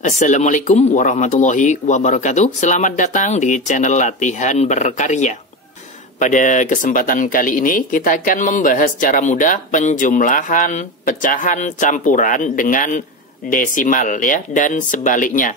Assalamualaikum warahmatullahi wabarakatuh. Selamat datang di channel Latihan Berkarya. Pada kesempatan kali ini kita akan membahas cara mudah penjumlahan pecahan campuran dengan desimal ya, dan sebaliknya.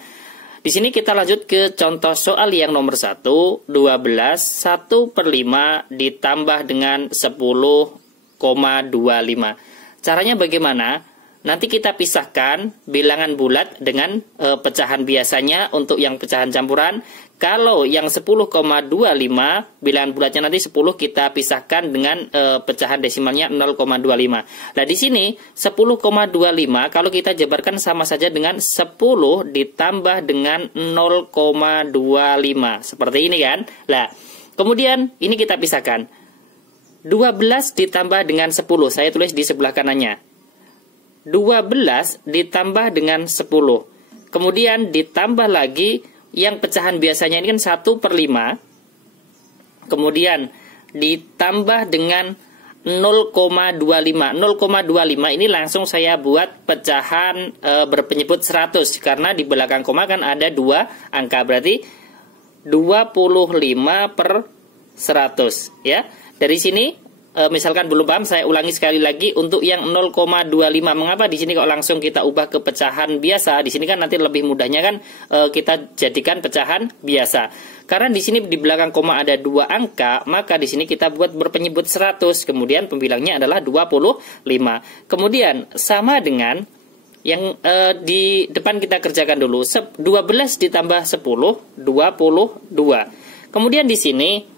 Di sini kita lanjut ke contoh soal yang nomor 1, 12 1/5 ditambah dengan 10,25. Caranya bagaimana? Nanti kita pisahkan bilangan bulat dengan pecahan biasanya untuk yang pecahan campuran. Kalau yang 10,25 bilangan bulatnya nanti 10, kita pisahkan dengan pecahan desimalnya 0,25. Nah di sini 10,25 kalau kita jabarkan sama saja dengan 10 ditambah dengan 0,25. Seperti ini kan. Nah kemudian ini kita pisahkan. 12 ditambah dengan 10. Saya tulis di sebelah kanannya. 12 ditambah dengan 10. Kemudian ditambah lagi yang pecahan biasanya ini kan 1/5. Kemudian ditambah dengan 0,25. 0,25 ini langsung saya buat pecahan berpenyebut 100. Karena di belakang koma kan ada 2 angka. Berarti 25/100 ya. Dari sini misalkan belum paham, saya ulangi sekali lagi untuk yang 0,25. Mengapa di sini kok langsung kita ubah ke pecahan biasa? Di sini kan nanti lebih mudahnya kan kita jadikan pecahan biasa. Karena di sini di belakang koma ada 2 angka, maka di sini kita buat berpenyebut 100. Kemudian pembilangnya adalah 25. Kemudian sama dengan yang di depan kita kerjakan dulu. 12 ditambah 10, 22. Kemudian di sini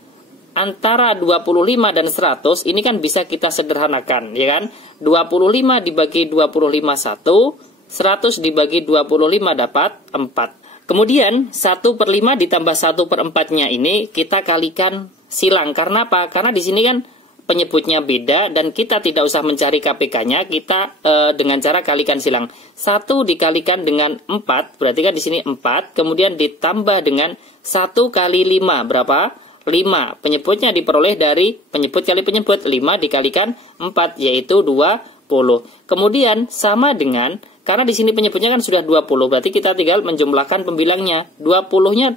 antara 25 dan 100 ini kan bisa kita sederhanakan, ya kan? 25 dibagi 25 1, 100 dibagi 25 dapat 4. Kemudian 1/5 ditambah 1/4-nya ini kita kalikan silang. Karena apa? Karena di sini kan penyebutnya beda dan kita tidak usah mencari KPK-nya, kita dengan cara kalikan silang. 1 dikalikan dengan 4, berarti kan di sini 4, kemudian ditambah dengan 1 kali 5, berapa? 5. Penyebutnya diperoleh dari penyebut kali penyebut. 5 dikalikan 4 yaitu 20. Kemudian sama dengan, karena di sini penyebutnya kan sudah 20, berarti kita tinggal menjumlahkan pembilangnya. 22-nya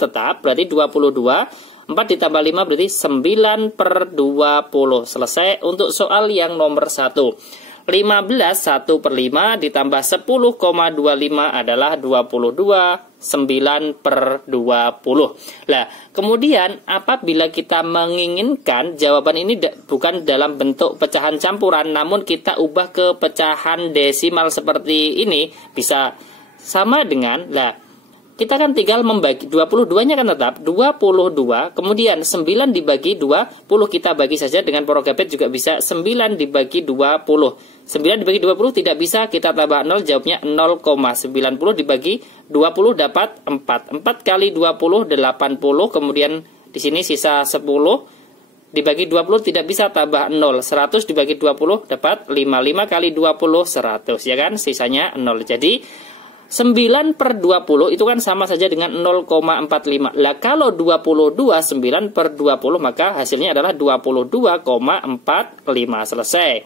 tetap, berarti 22. 4 ditambah 5 berarti 9/20. Selesai untuk soal yang nomor 1. 15 1/5 ditambah 10,25 adalah 22. 9/20. Nah, kemudian apabila kita menginginkan jawaban ini bukan dalam bentuk pecahan campuran, namun kita ubah ke pecahan desimal seperti ini, bisa sama dengan, kita kan tinggal membagi 22-nya kan tetap 22, kemudian 9 dibagi 20 kita bagi saja dengan porogabet juga bisa 9 dibagi 20. 9 dibagi 20 tidak bisa, kita tambah 0, jawabnya 0,90 dibagi 20 dapat 4. 4 kali 20 80, kemudian di sini sisa 10 dibagi 20 tidak bisa, tambah 0. 100 dibagi 20 dapat 5. 5 kali 20 100 ya kan, sisanya 0. Jadi 9/20 itu kan sama saja dengan 0,45. Lah kalau 22 9/20 maka hasilnya adalah 22,45. Selesai.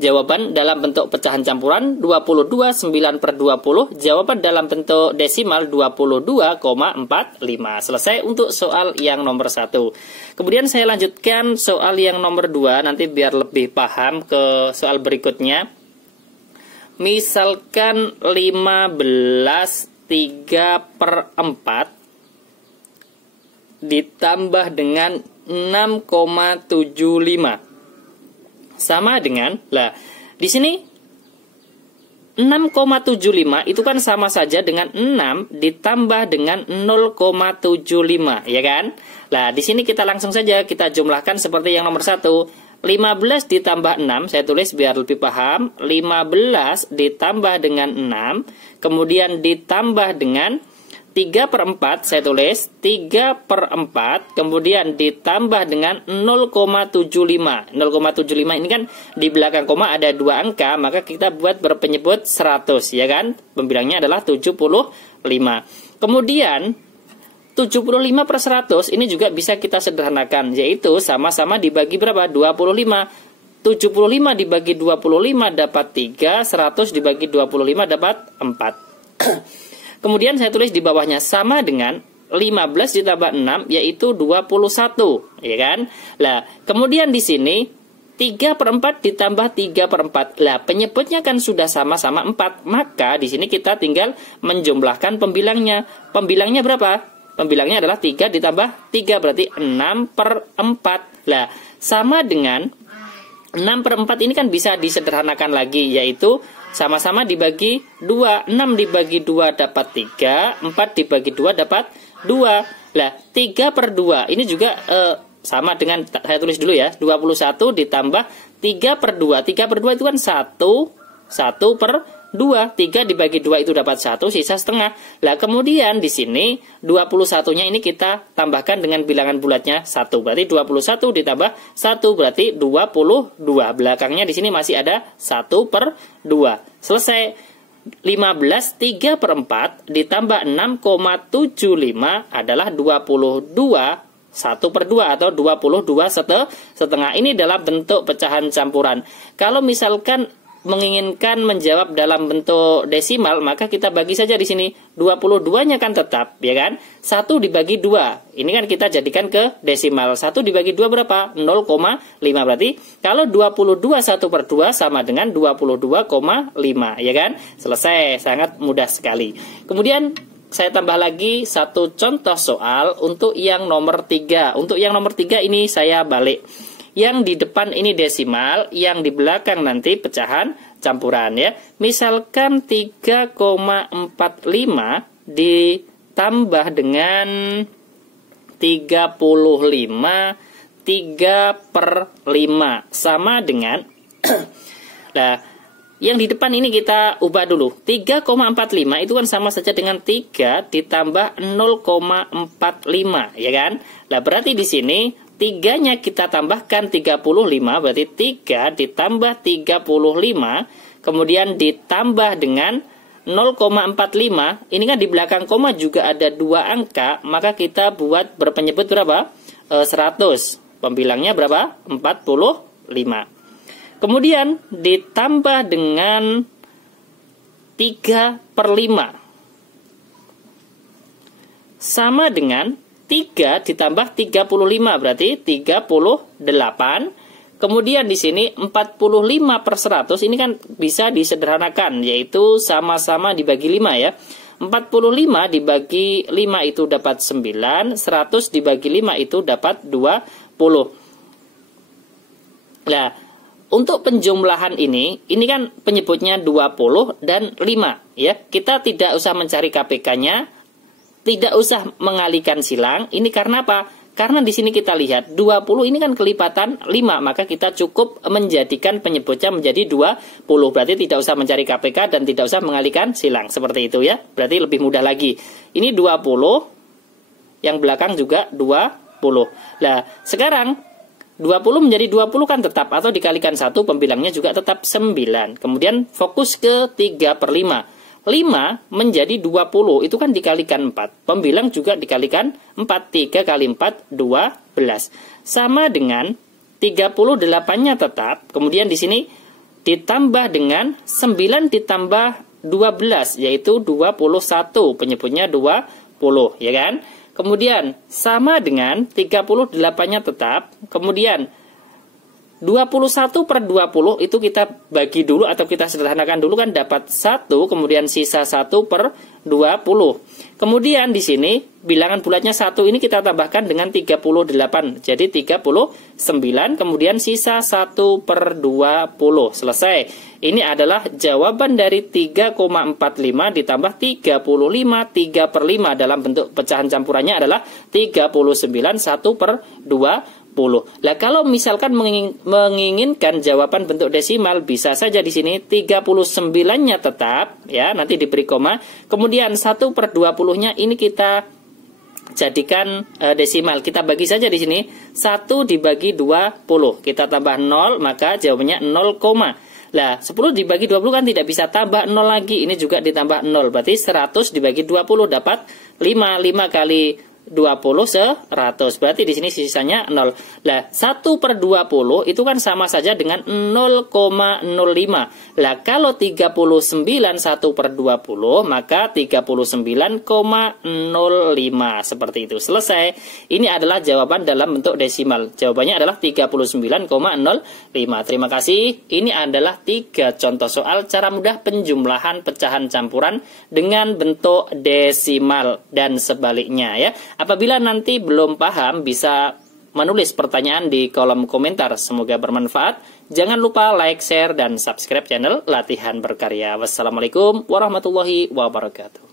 Jawaban dalam bentuk pecahan campuran 22 9/20. Jawaban dalam bentuk desimal 22,45. Selesai untuk soal yang nomor 1. Kemudian saya lanjutkan soal yang nomor 2 nanti biar lebih paham ke soal berikutnya. Misalkan 15 3/4 ditambah dengan 6,75 sama dengan, di sini 6,75 itu kan sama saja dengan 6 ditambah dengan 0,75 ya kan. Di sini kita langsung saja kita jumlahkan seperti yang nomor 1. 15 ditambah 6, saya tulis biar lebih paham. 15 ditambah dengan 6, kemudian ditambah dengan 3/4, saya tulis 3/4, kemudian ditambah dengan 0,75. 0,75 ini kan di belakang koma ada 2 angka, maka kita buat berpenyebut 100, ya kan? Pembilangnya adalah 75. Kemudian 75/100 ini juga bisa kita sederhanakan, yaitu sama-sama dibagi berapa? 25. 75 dibagi 25 dapat 3, 100 dibagi 25 dapat 4. Kemudian saya tulis di bawahnya sama dengan 15 ditambah 6 yaitu 21, ya kan? Lah, kemudian di sini 3/4 ditambah 3/4. Lah, penyebutnya kan sudah sama-sama 4, maka di sini kita tinggal menjumlahkan pembilangnya. Pembilangnya berapa? Pembilangnya adalah 3 ditambah 3 berarti 6/4. Lah, sama dengan 6/4 ini kan bisa disederhanakan lagi, yaitu sama-sama dibagi 2. 6 dibagi 2 dapat 3, 4 dibagi 2 dapat 2. Lah, 3/2 ini juga sama dengan, saya tulis dulu ya, 21 ditambah 3/2. 3/2 itu kan 1/2. 3 dibagi 2 itu dapat 1, sisa setengah. Lah, kemudian di sini 21-nya ini kita tambahkan dengan bilangan bulatnya 1. Berarti 21 ditambah 1 berarti 22. Belakangnya di sini masih ada 1/2. Selesai. 15 3/4 ditambah 6,75 adalah 22 1/2 atau 22 setengah. Ini dalam bentuk pecahan campuran. Kalau misalkan menginginkan menjawab dalam bentuk desimal, maka kita bagi saja di sini. 22-nya kan tetap, ya kan? 1 dibagi 2. Ini kan kita jadikan ke desimal. 1 dibagi 2 berapa? 0,5. Berarti kalau 22 1/2 sama dengan 22,5, ya kan? Selesai, sangat mudah sekali. Kemudian saya tambah lagi satu contoh soal untuk yang nomor 3. Untuk yang nomor 3 ini saya balik. Yang di depan ini desimal, yang di belakang nanti pecahan campuran, ya. Misalkan 3,45 ditambah dengan 35 3/5 sama dengan nah, yang di depan ini kita ubah dulu. 3,45 itu kan sama saja dengan 3 ditambah 0,45, ya kan? Nah, berarti di sini 3-nya kita tambahkan 35, berarti 3 ditambah 35, kemudian ditambah dengan 0,45. Ini kan di belakang koma juga ada 2 angka, maka kita buat berpenyebut berapa? 100. Pembilangnya berapa? 45. Kemudian ditambah dengan 3/5 sama dengan 3 ditambah 35 berarti 38. Kemudian di sini 45/100 ini kan bisa disederhanakan, yaitu sama-sama dibagi 5, ya. 45 dibagi 5 itu dapat 9, 100 dibagi 5 itu dapat 20. Nah, untuk penjumlahan ini kan penyebutnya 20 dan 5, ya. Kita tidak usah mencari KPK-nya, tidak usah mengalihkan silang. Ini karena apa? Karena di sini kita lihat 20 ini kan kelipatan 5, maka kita cukup menjadikan penyebutnya menjadi 20. Berarti tidak usah mencari KPK dan tidak usah mengalihkan silang. Seperti itu, ya. Berarti lebih mudah lagi. Ini 20, yang belakang juga 20. Nah, sekarang 20 menjadi 20 kan tetap, atau dikalikan 1, pembilangnya juga tetap 9. Kemudian fokus ke 3/5. 5 menjadi 20, itu kan dikalikan 4. Pembilang juga dikalikan 4. 3 kali 4, 12. Sama dengan 38-nya tetap. Kemudian di sini ditambah dengan 9 ditambah 12, yaitu 21. Penyebutnya 20, ya kan? Kemudian sama dengan 38-nya tetap. Kemudian 21/20 itu kita bagi dulu atau kita sederhanakan dulu, kan dapat 1, kemudian sisa 1/20. Kemudian di sini bilangan bulatnya 1 ini kita tambahkan dengan 38. Jadi 39, kemudian sisa 1/20. Selesai. Ini adalah jawaban dari 3,45 ditambah 35. 3/5 dalam bentuk pecahan campurannya adalah 39, 1/20. Lah, kalau misalkan menginginkan jawaban bentuk desimal, bisa saja di sini 39-nya tetap, ya, nanti diberi koma. Kemudian 1/20-nya ini kita jadikan desimal. Kita bagi saja di sini 1 dibagi 20. Kita tambah 0, maka jawabannya 0, lah, 10 dibagi 20 kan tidak bisa tambah 0 lagi. Ini juga ditambah 0. Berarti 100 dibagi 20 dapat 5. 5 kali 100. Berarti di sini sisanya 0. Lah, 1 per 20 itu kan sama saja dengan 0,05. Lah, kalau 39 1 per 20, maka 39,05. Seperti itu. Selesai. Ini adalah jawaban dalam bentuk desimal. Jawabannya adalah 39,05. Terima kasih. Ini adalah 3 contoh soal cara mudah penjumlahan pecahan campuran dengan bentuk desimal dan sebaliknya ya. Apabila nanti belum paham, bisa menulis pertanyaan di kolom komentar. Semoga bermanfaat. Jangan lupa like, share, dan subscribe channel Latihan Berkarya. Wassalamualaikum warahmatullahi wabarakatuh.